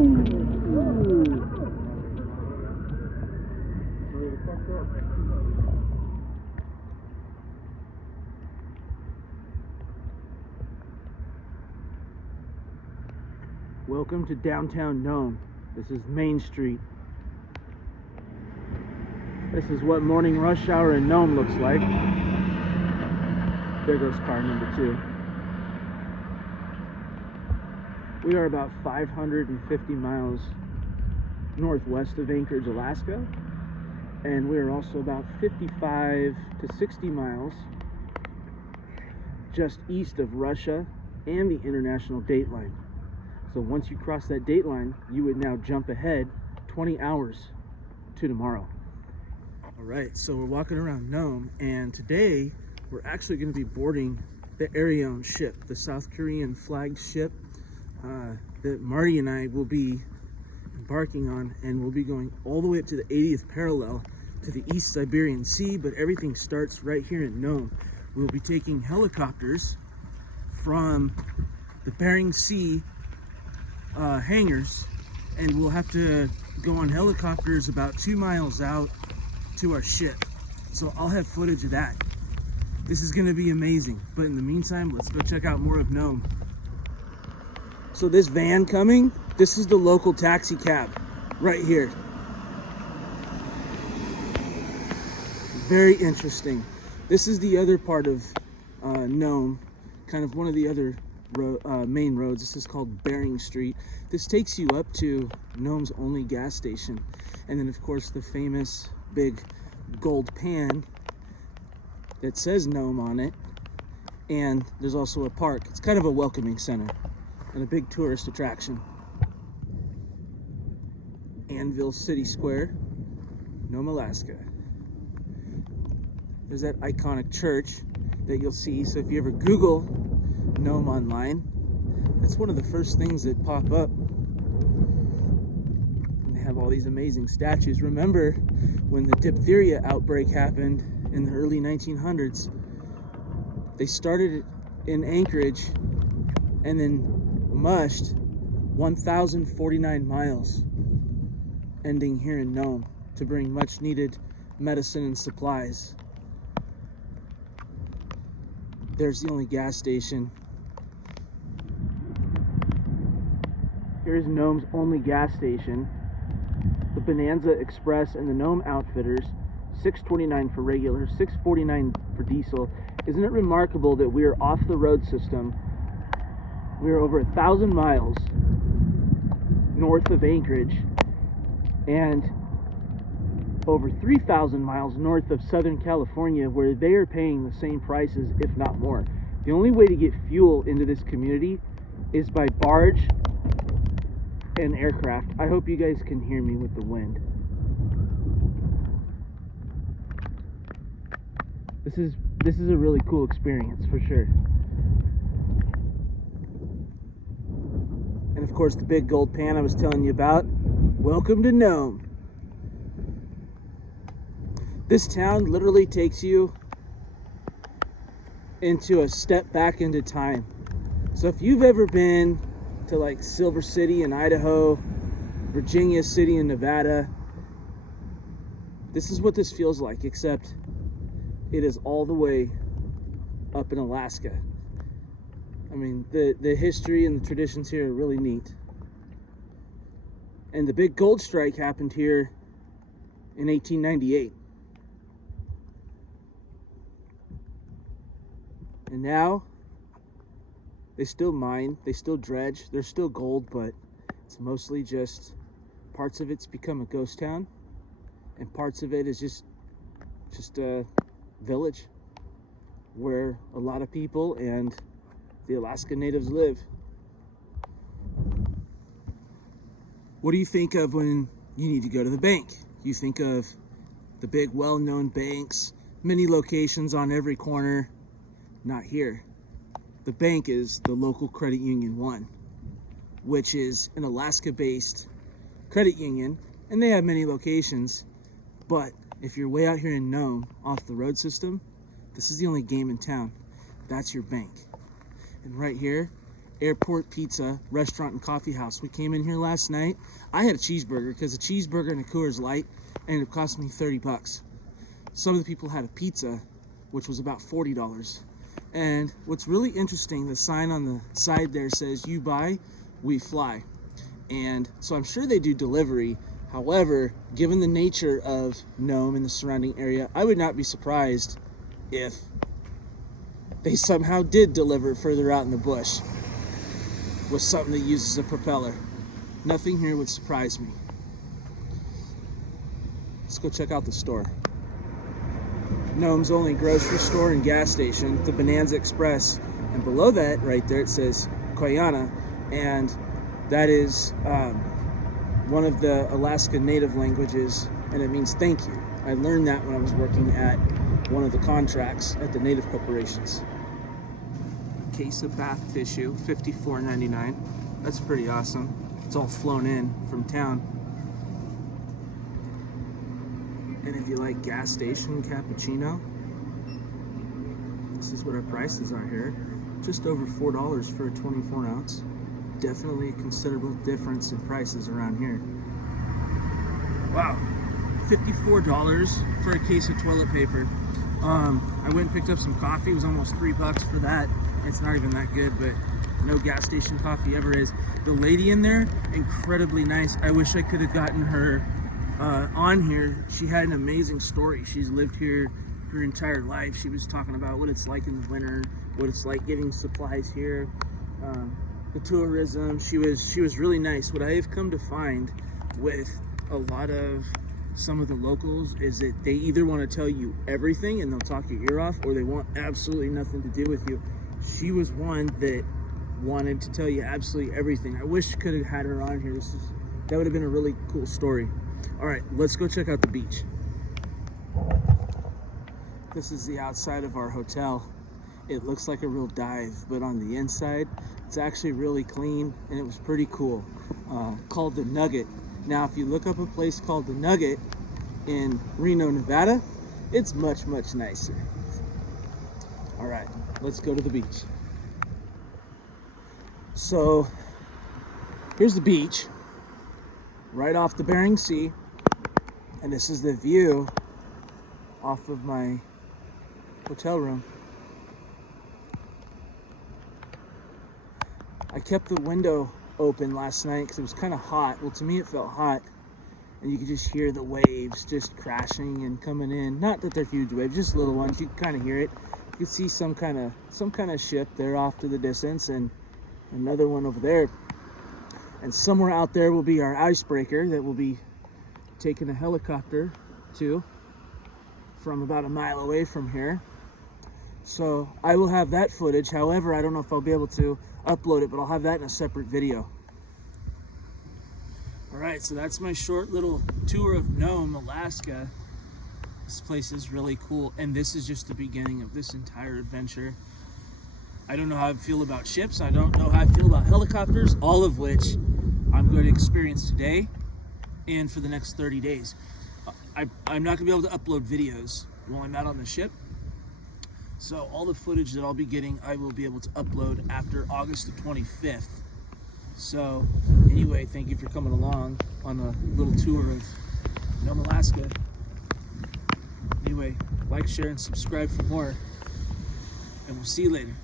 Welcome to downtown Nome. This is Main Street. This is what morning rush hour in Nome looks like. There goes car number 2. We are about 550 miles northwest of Anchorage, Alaska, and we are also about 55 to 60 miles just east of Russia and the international date line. So once you cross that date line, you would now jump ahead 20 hours to tomorrow. All right, so we're walking around Nome, and today we're actually going to be boarding the Arion ship, the South Korean flagged ship that Marty and I will be embarking on, and we'll be going all the way up to the 80th parallel to the East Siberian Sea, but everything starts right here in Nome. We'll be taking helicopters from the Bering Sea hangars, and we'll have to go on helicopters about 2 miles out to our ship. So I'll have footage of that. This is going to be amazing, but in the meantime, let's go check out more of Nome. So this van coming, this is the local taxi cab right here. Very interesting. This is the other part of Nome, kind of one of the other main roads. This is called Bering Street. This takes you up to Nome's only gas station, and then of course the famous big gold pan that says Nome on it, and there's also a park. It's kind of a welcoming center and a big tourist attraction. Anvil City Square, Nome, Alaska. There's that iconic church that you'll see, so if you ever Google Nome online, that's one of the first things that pop up. And they have all these amazing statues. Remember when the diphtheria outbreak happened in the early 1900s? They started in Anchorage and then mushed 1,049 miles, ending here in Nome to bring much needed medicine and supplies. There's the only gas station. Here's Nome's only gas station, the Bonanza Express and the Nome Outfitters, $6.29 for regular, $6.49 for diesel. Isn't it remarkable that we are off the road system? We are over 1,000 miles north of Anchorage and over 3,000 miles north of Southern California, where they are paying the same prices, if not more. The only way to get fuel into this community is by barge and aircraft. I hope you guys can hear me with the wind. This is a really cool experience for sure. And of course the big gold pan I was telling you about. Welcome to Nome. This town literally takes you into a step back into time. So if you've ever been to like Silver City in Idaho, Virginia City in Nevada, this is what this feels like, except it is all the way up in Alaska. I mean, the history and the traditions here are really neat. And the big gold strike happened here in 1898. And now they still mine, they still dredge, there's still gold, but it's mostly just parts of it's become a ghost town, and parts of it is just a village where a lot of people and the Alaska natives live. What do you think of when you need to go to the bank? You think of the big well-known banks, many locations on every corner. Not here. The bank is the local credit union one, which is an Alaska-based credit union, and they have many locations. But if you're way out here in Nome, off the road system, this is the only game in town. That's your bank. And right here Airport Pizza Restaurant and Coffee House. We came in here last night. I had a cheeseburger because a cheeseburger and a Coors Light ended up costing me 30 bucks. Some of the people had a pizza, which was about $40. And what's really interesting, the sign on the side there says, "You buy, we fly." And so I'm sure they do delivery. However, given the nature of Nome and the surrounding area, I would not be surprised if they somehow did deliver further out in the bush with something that uses a propeller. Nothing here would surprise me. Let's go check out the store. Nome's only grocery store and gas station, the Bonanza Express. And below that, right there, it says Koyana. And that is one of the Alaska Native languages, and it means thank you. I learned that when I was working at one of the contracts at the Native corporations. Case of bath tissue, $54.99. That's pretty awesome. It's all flown in from town. And if you like gas station cappuccino, this is what our prices are here. Just over $4 for a 24 ounce. Definitely a considerable difference in prices around here. Wow, $54 for a case of toilet paper. I went and picked up some coffee. It was almost $3 for that. It's not even that good, but no gas station coffee ever is. The lady in there, incredibly nice. I wish I could have gotten her on here. She had an amazing story. She's lived here her entire life. She was talking about what it's like in the winter, what it's like getting supplies here, the tourism. She was really nice. What I have come to find with a lot of some of the locals is that they either want to tell you everything and they'll talk your ear off, or they want absolutely nothing to do with you. She was one that wanted to tell you absolutely everything. I wish I could have had her on here. That would have been a really cool story. All right, let's go check out the beach. This is the outside of our hotel. It looks like a real dive, but on the inside, it's actually really clean, and it was pretty cool. Called the Nugget. Now, if you look up a place called the Nugget in Reno, Nevada, it's much, much nicer. All right, let's go to the beach. So, here's the beach, right off the Bering Sea, and this is the view off of my hotel room. I kept the window open last night because it was kind of hot. Well, to me it felt hot, and you could just hear the waves just crashing and coming in. Not that they're huge waves, just little ones. You can kind of hear it. You can see some kind of ship there off to the distance, and another one over there. And somewhere out there will be our icebreaker that will be taking a helicopter to from about a mile away from here. So I will have that footage. However, I don't know if I'll be able to upload it, but I'll have that in a separate video. All right, so that's my short little tour of Nome, Alaska. This place is really cool, and this is just the beginning of this entire adventure. I don't know how I feel about ships. I don't know how I feel about helicopters, all of which I'm going to experience today and for the next 30 days. I'm not going to be able to upload videos while I'm out on the ship. So all the footage that I'll be getting, I will be able to upload after August the 25th. So anyway, thank you for coming along on a little tour of Nome, Alaska. Anyway, like, share, and subscribe for more. And we'll see you later.